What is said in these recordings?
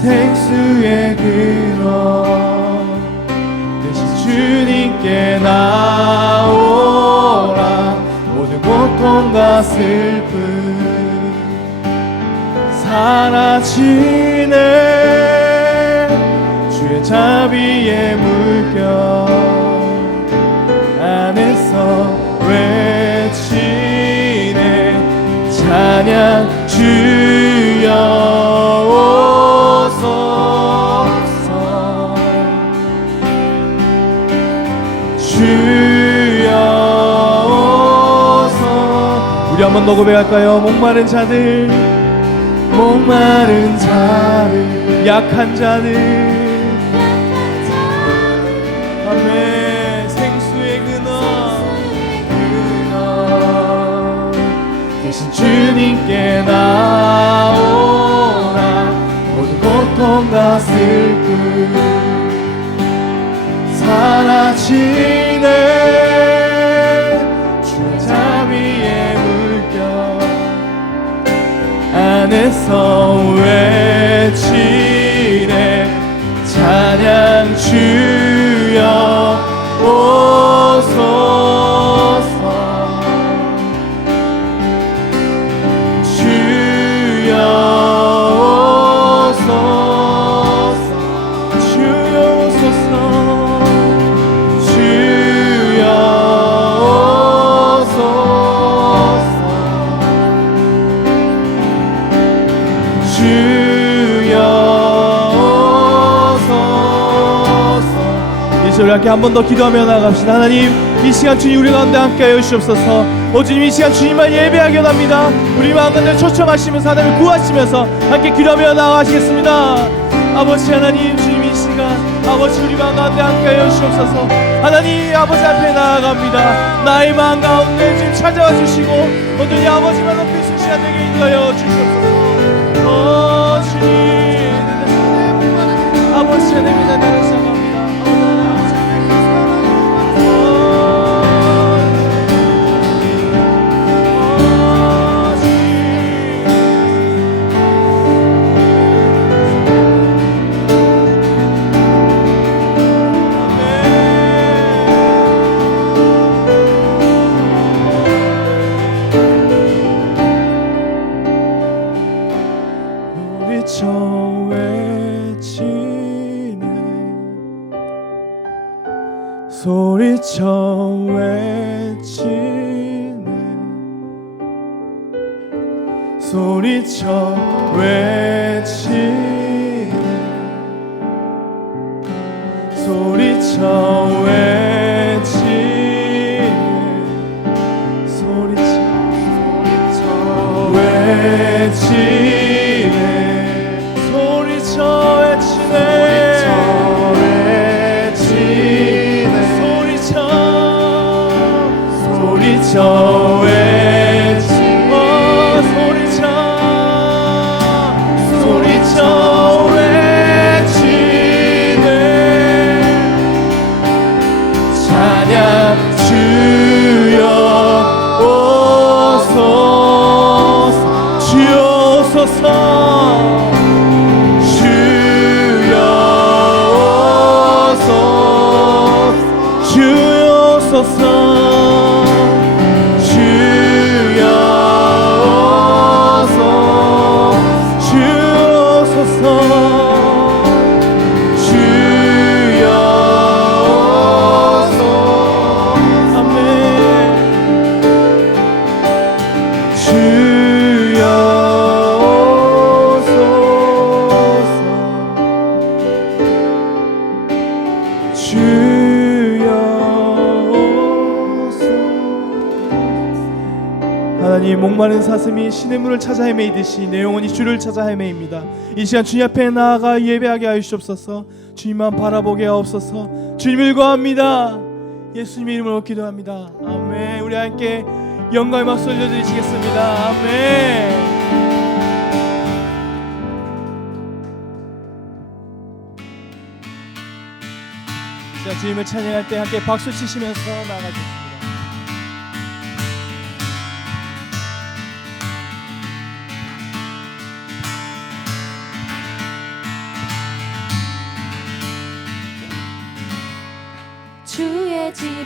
생수의 근원 대신 주님께 나오라. 모든 고통과 슬픔 사라지네. 주의 자비의 물결 안에서 외치네. 찬양 우리 한번 더 고백할까요? 목마른 자들 목마른 자들 약한 자들. 아멘. 생수의 근원 대신 주님께 나오라. 모든 고통과 슬픔. 사라지네 안에서 함께 한 번 더 기도하며 나갑시다. 하나님 이 시간 주님 우리 가운데 함께 하여 주옵소서. 오 주님 이 시간 주님만 예배하게 원합니다. 우리 마음 가운데 초청하시면서 하나님을 구하시면서 함께 기도하며 나가시겠습니다. 아버지 하나님 주님 이 시간 아버지 우리 마음 가운데 함께 하여 주옵소서. 하나님 아버지 앞에 나아갑니다. 나의 마음 가운데 지금 찾아와 주시고 오늘 이 아버지만 높이 수 시간 되게 인도하여 주시옵소서. 어 주님. 아버지 하나님 나를 오소 목마른 사슴이 신의 물을 찾아 헤매이듯이 내 영혼이 주를 찾아 헤매입니다. 이 시간 주님 앞에 나아가 예배하게 하여 주옵소서. 주님만 바라보게 하옵소서. 주님을 구합니다. 예수님의 이름으로 기도합니다. 아멘. 우리 함께 영광의 박수 올려드리시겠습니다. 아멘. 자, 주님을 찬양할 때 함께 박수 치시면서 나아가겠습니다.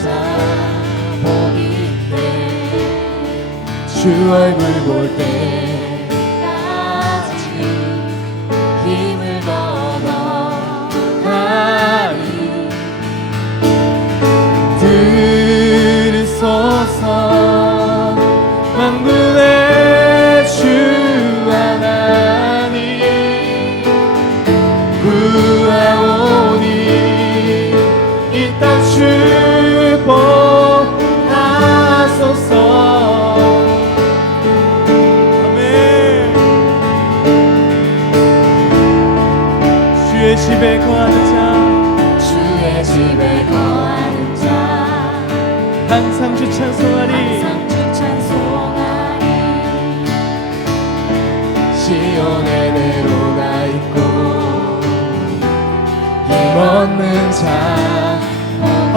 힘없는 자 복이 있네 주 얼굴 볼때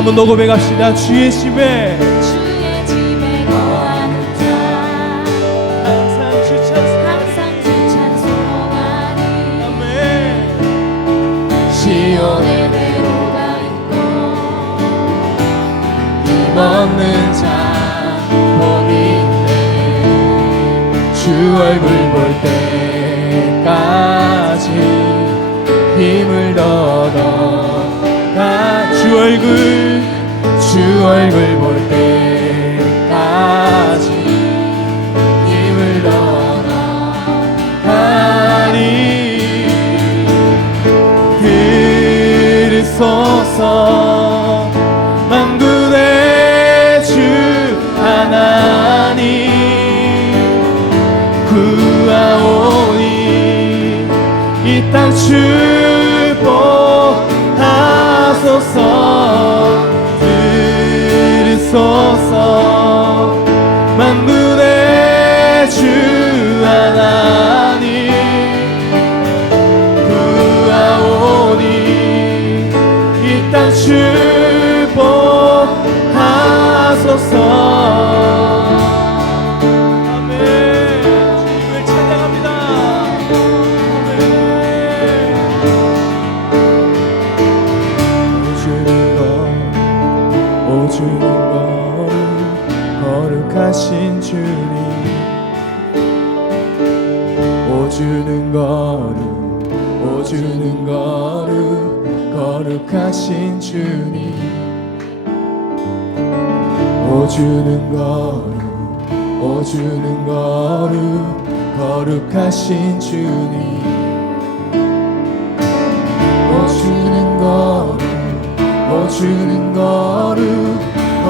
한번 더 고백합시다. 주의 집에. 주의 집에 거하는 자. 항상 주 찬송 항상 주 찬송하리. 아멘. 시온의 대로가 있고 힘없는 자 복이 있네. 주 얼굴 얼굴 볼 때까지 힘을 얻어가리 들으소서 만군의 주 하나님 구하오니 이땅축 들으소서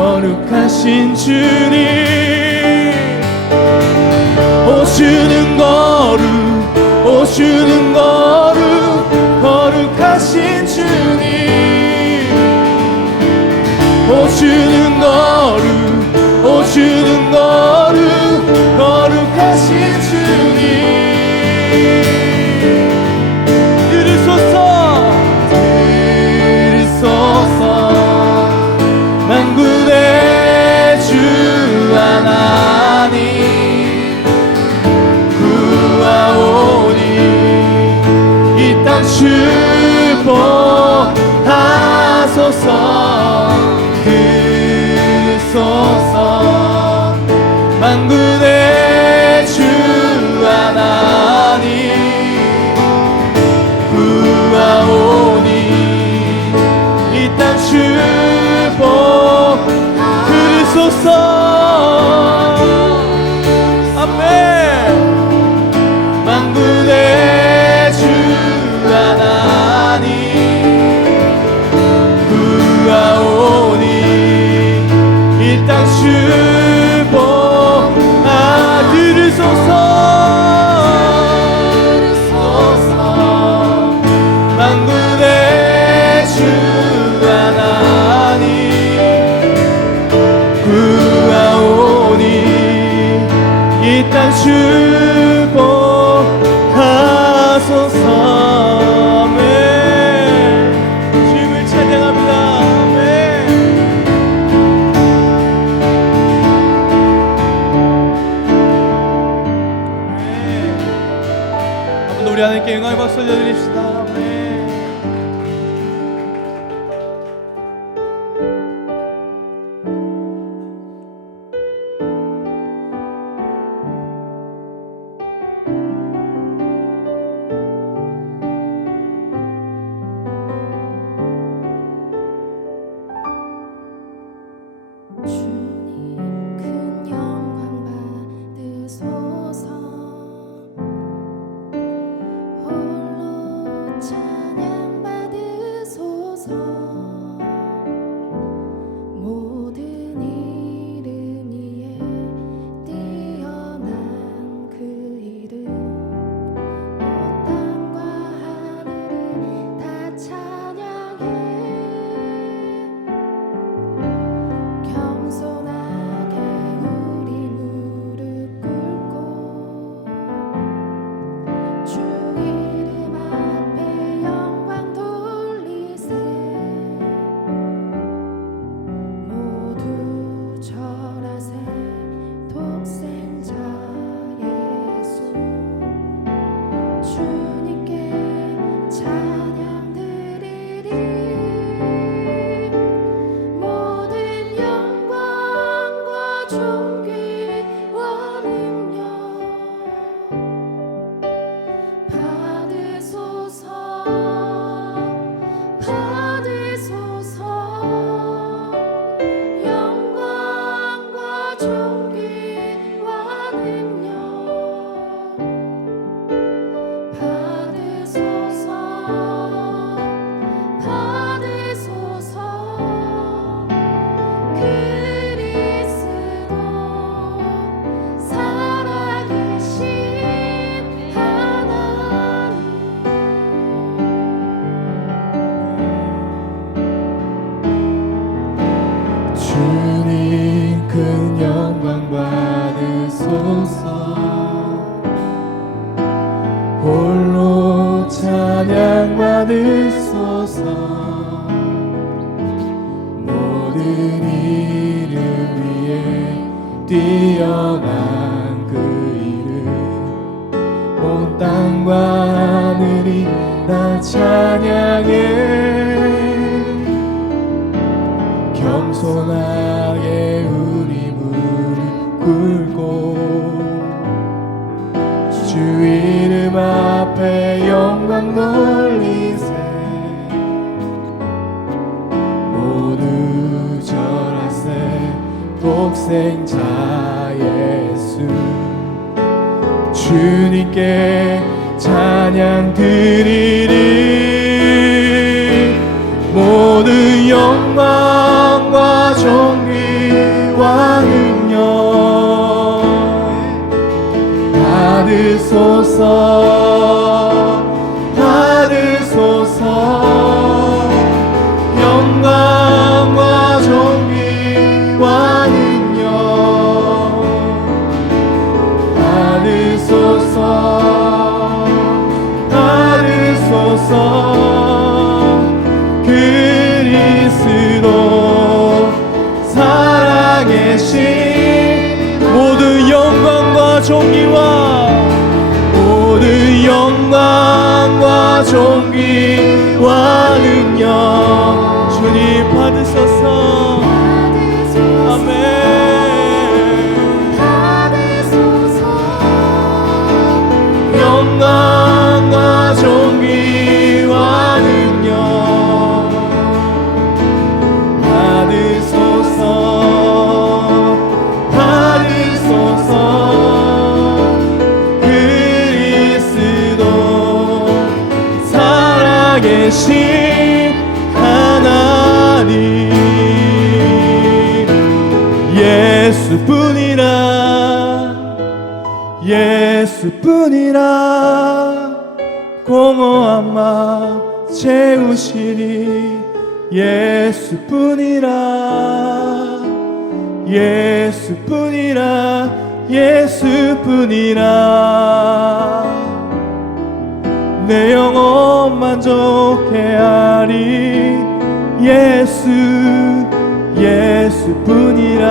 거룩하신 주님. 오주는 거룩 오주는 거룩 거룩하신 주님. 오주는 거룩 우리 하나님께 영광의 박수 올려드립시다 땅과 하늘이 다 찬양해. 겸손하게 우리 무릎 꿇고 주 이름 앞에 영광 돌리세. 모두 절하세. 독생자 주님께 찬양 드리리. 모든 영광과 존귀와 능력 받으소서 존귀와 모든 영광과 존귀와 능력 주님 받으소서 살아계신 하나님. 예수뿐이라 예수뿐이라 공허한 마음 채우시리 예수뿐이라 예수뿐이라 예수뿐이라 내 영혼 만족해 하리. 예수 예수뿐이라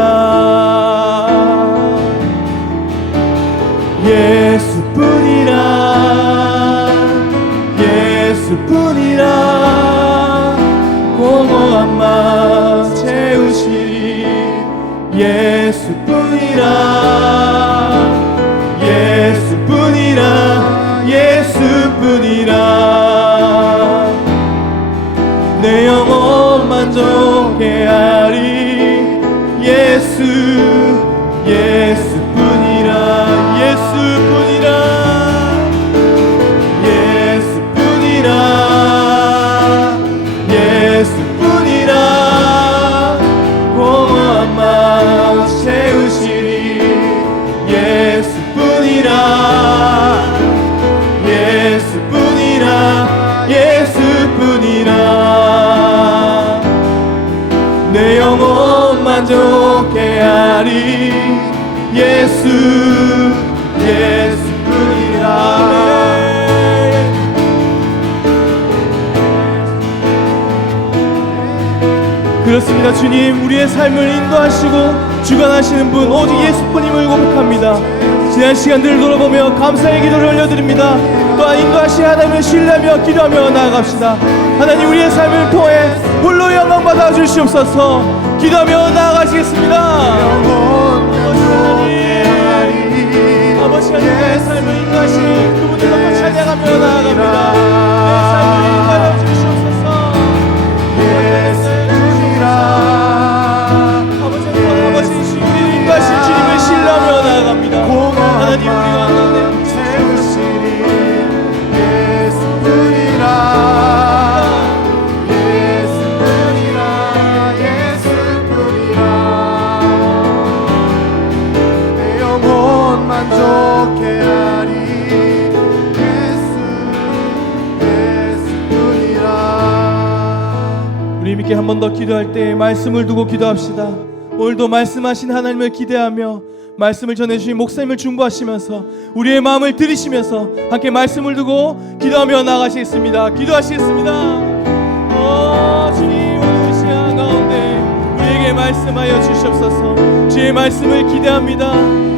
주님 우리의 삶을 인도하시고 주관하시는 분 오직 예수뿐임을 고백합니다. 지난 시간들을 돌아보며 감사의 기도를 올려드립니다. 또한 인도하신 하나님을 신뢰하며 기도하며 나아갑시다. 하나님 우리의 삶을 통해 홀로 영광 받아 주시옵소서. 기도하며 나아가시겠습니다. 아버지 하나님 내 삶을 인도하시는 그분을 놓고 찬양하며 나아갑니다. 내 삶을 인도하여 한 번 더 기도할 때 말씀을 두고 기도합시다. 오늘도 말씀하신 하나님을 기대하며 말씀을 전해주신 목사님을 중보하시면서 우리의 마음을 들이시면서 함께 말씀을 두고 기도하며 나가시겠습니다. 기도하시겠습니다. 어, 주님 오늘 이 시간 가운데 우리에게 말씀하여 주시옵소서. 주의 말씀을 기대합니다.